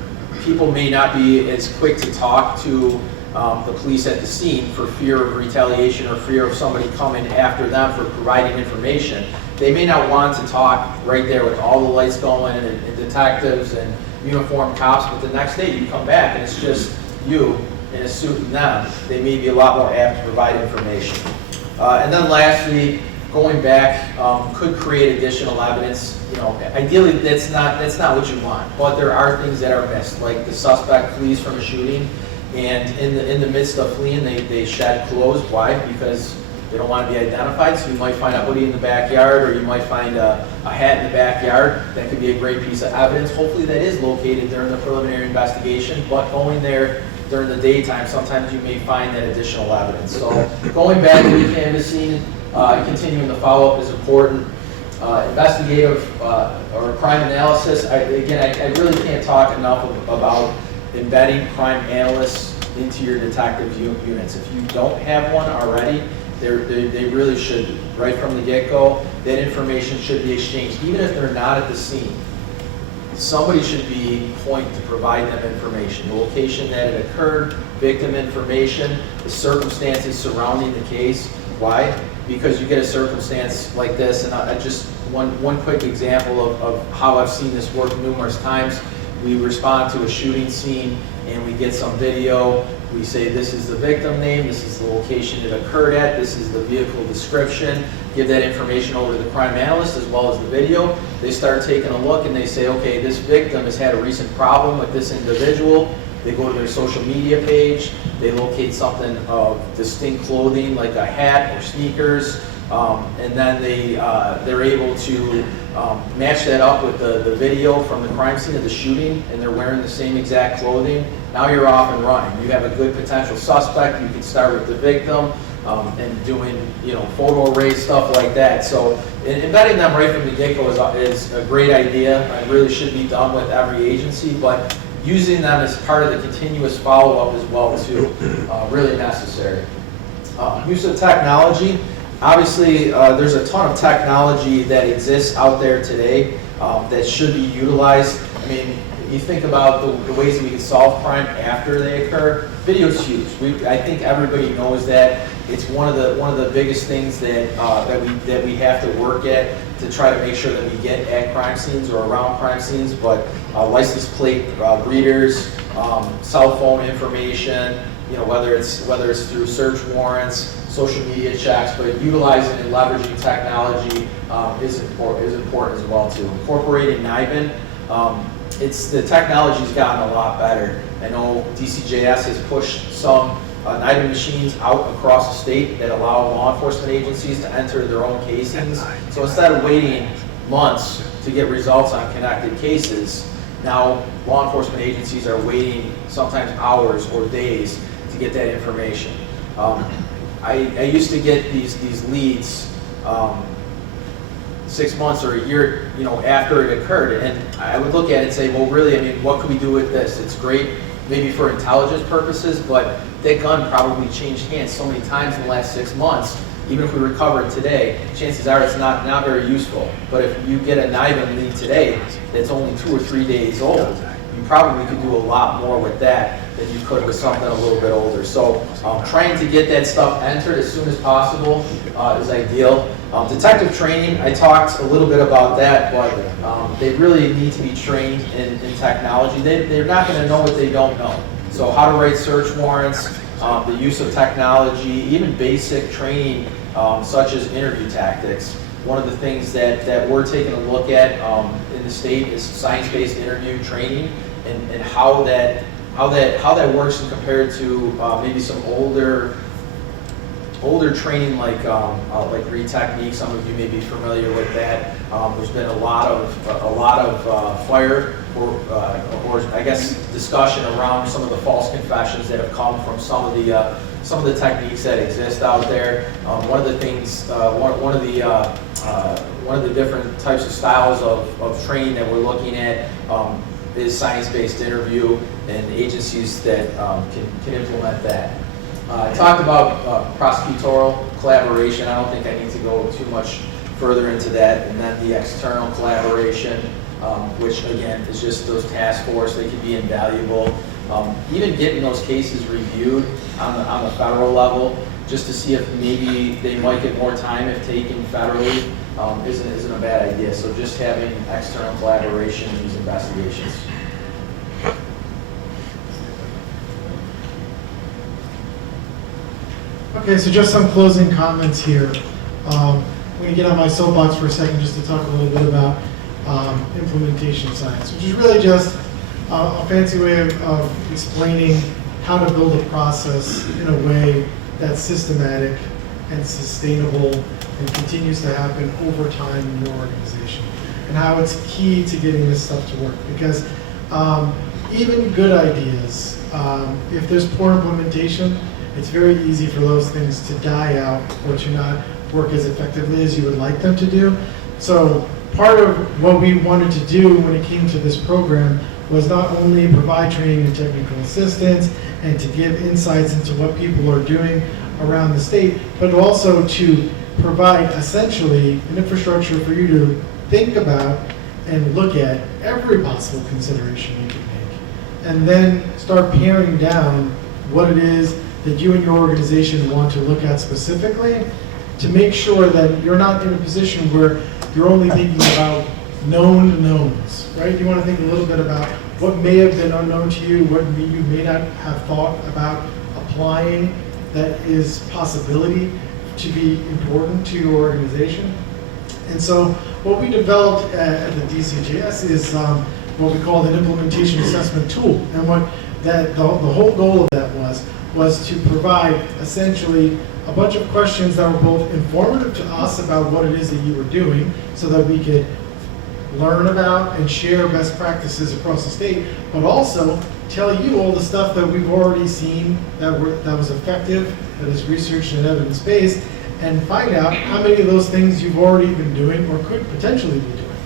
people may not be as quick to talk to the police at the scene for fear of retaliation or fear of somebody coming after them for providing information. They may not want to talk right there with all the lights going and detectives and uniformed cops, but the next day you come back and it's just you in a suit and them. They may be a lot more apt to provide information. And then lastly, going back could create additional evidence. You know, ideally that's not what you want, but there are things that are missed, like the suspect flees from a shooting, and in the midst of fleeing, they shed clothes. Why? Because they don't want to be identified. So you might find a hoodie in the backyard, or you might find a hat in the backyard. That could be a great piece of evidence. Hopefully that is located during the preliminary investigation, but going there during the daytime, sometimes you may find that additional evidence. So going back to the canvassing and continuing the follow-up is important. Investigative or crime analysis, I really can't talk enough about embedding crime analysts into your detective units. If you don't have one already, they really should be. Right from the get-go, that information should be exchanged. Even if they're not at the scene, somebody should be point to provide them information. The location that it occurred, victim information, the circumstances surrounding the case. Why? Because you get a circumstance like this, and I just one quick example of how I've seen this work numerous times. We respond to a shooting scene and we get some video. We say this is the victim name, this is the location it occurred at, this is the vehicle description. Give that information over to the crime analyst as well as the video. They start taking a look and they say, okay, this victim has had a recent problem with this individual. They go to their social media page, they locate something of distinct clothing like a hat or sneakers, and then they're able to match that up with the video from the crime scene of the shooting, and they're wearing the same exact clothing. Now you're off and running. You have a good potential suspect. You can start with the victim and doing photo array, stuff like that. So embedding them right from the get-go is a great idea. It really should be done with every agency, but using them as part of the continuous follow-up as well too, really necessary. Use of technology. Obviously, there's a ton of technology that exists out there today that should be utilized. I mean, you think about the ways that we can solve crime after they occur. Video is huge. I think everybody knows that. It's one of the biggest things that we have to work at to try to make sure that we get at crime scenes or around crime scenes. But license plate readers, cell phone information, whether it's through search warrants, social media checks, but utilizing and leveraging technology is important as well too. Incorporating NIBIN, the technology's gotten a lot better. I know DCJS has pushed some NIBIN machines out across the state that allow law enforcement agencies to enter their own casings. So instead of waiting months to get results on connected cases, now law enforcement agencies are waiting sometimes hours or days to get that information. I used to get these leads 6 months or a year, after it occurred, and I would look at it and say, well, really, I mean, what can we do with this? It's great, maybe for intelligence purposes, but that gun probably changed hands so many times in the last 6 months. Even if we recover it today, chances are it's not very useful. But if you get a NIBIN lead today that's only 2 or 3 days old, you probably could do a lot more with that than you could with something a little bit older. So trying to get that stuff entered as soon as possible is ideal. Detective training, I talked a little bit about that, but they really need to be trained in technology. They're not going to know what they don't know. So how to write search warrants, the use of technology, even basic training such as interview tactics. One of the things that we're taking a look at in the state is science-based interview training and how that works and compared to maybe some older training like read technique. Some of you may be familiar with that. There's been a lot of fire or I guess discussion around some of the false confessions that have come from some of the techniques that exist out there. One of the things, one of the different types of styles of training that we're looking at is science-based interview, and agencies that can implement that. I talked about prosecutorial collaboration. I don't think I need to go too much further into that. And then the external collaboration, which again is just those task force. They can be invaluable. Even getting those cases reviewed on the federal level, just to see if maybe they might get more time if taken federally, isn't a bad idea. So just having external collaboration in these investigations. Okay, so just some closing comments here. I'm going to get on my soapbox for a second just to talk a little bit about implementation science, which is really just a fancy way of explaining how to build a process in a way that's systematic and sustainable and continues to happen over time in your organization, and how it's key to getting this stuff to work. Because even good ideas If there's poor implementation, it's very easy for those things to die out or to not work as effectively as you would like them to do. So part of what we wanted to do when it came to this program was not only provide training and technical assistance and to give insights into what people are doing around the state, but also to provide essentially an infrastructure for you to think about and look at every possible consideration you can make, and then start paring down what it is that you and your organization want to look at specifically to make sure that you're not in a position where you're only thinking about known knowns, right? You want to think a little bit about what may have been unknown to you, what you may not have thought about applying that is possibility to be important to your organization. And so what we developed at the DCJS is what we call an implementation assessment tool. And what the whole goal of that was to provide essentially a bunch of questions that were both informative to us about what it is that you were doing so that we could learn about and share best practices across the state, but also tell you all the stuff that we've already seen that was effective, that is researched and evidence-based, and find out how many of those things you've already been doing or could potentially be doing,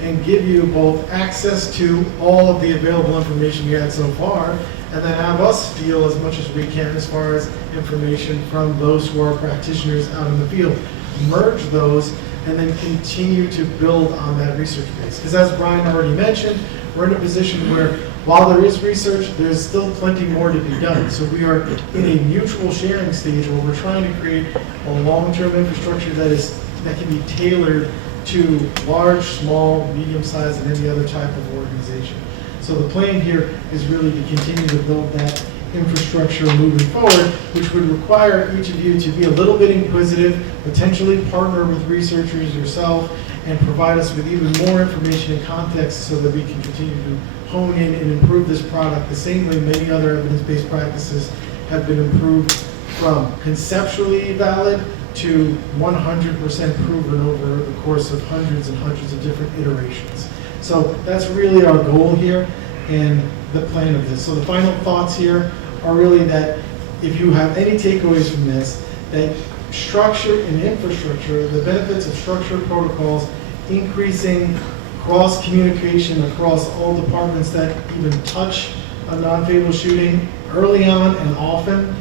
and give you both access to all of the available information you had so far, and then have us steal as much as we can as far as information from those who are practitioners out in the field. Merge those and then continue to build on that research base. Because as Brian already mentioned, we're in a position where while there is research, there's still plenty more to be done. So we are in a mutual sharing stage where we're trying to create a long-term infrastructure that can be tailored to large, small, medium-sized, and any other type of organization. So the plan here is really to continue to build that infrastructure moving forward, which would require each of you to be a little bit inquisitive, potentially partner with researchers yourself, and provide us with even more information and context so that we can continue to hone in and improve this product the same way many other evidence-based practices have been improved from conceptually valid to 100% proven over the course of hundreds and hundreds of different iterations. So that's really our goal here and the plan of this. So the final thoughts here are really that if you have any takeaways from this, that structure and infrastructure, the benefits of structured protocols, increasing cross-communication across all departments that even touch a non-fatal shooting early on and often,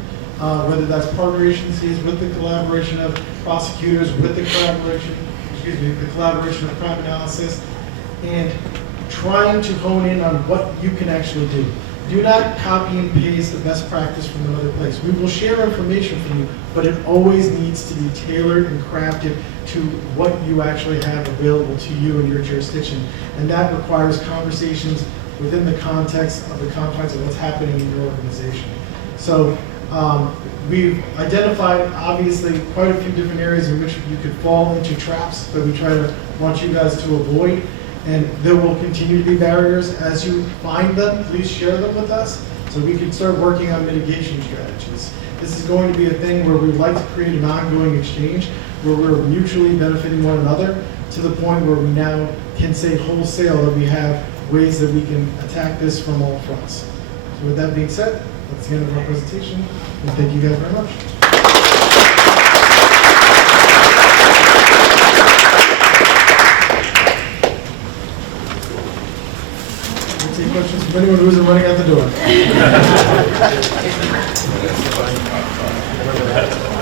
whether that's partner agencies with the collaboration of prosecutors, with the collaboration of crime analysis, and trying to hone in on what you can actually do. Do not copy and paste the best practice from another place. We will share information from you, but it always needs to be tailored and crafted to what you actually have available to you in your jurisdiction. And that requires conversations within the context of the confines of what's happening in your organization. So we've identified, obviously, quite a few different areas in which you could fall into traps that we want you guys to avoid. And there will continue to be barriers. As you find them, please share them with us so we can start working on mitigation strategies. This is going to be a thing where we'd like to create an ongoing exchange where we're mutually benefiting one another to the point where we now can say wholesale that we have ways that we can attack this from all fronts. So with that being said, that's the end of our presentation, and thank you guys very much. Take questions from anyone who isn't running out the door.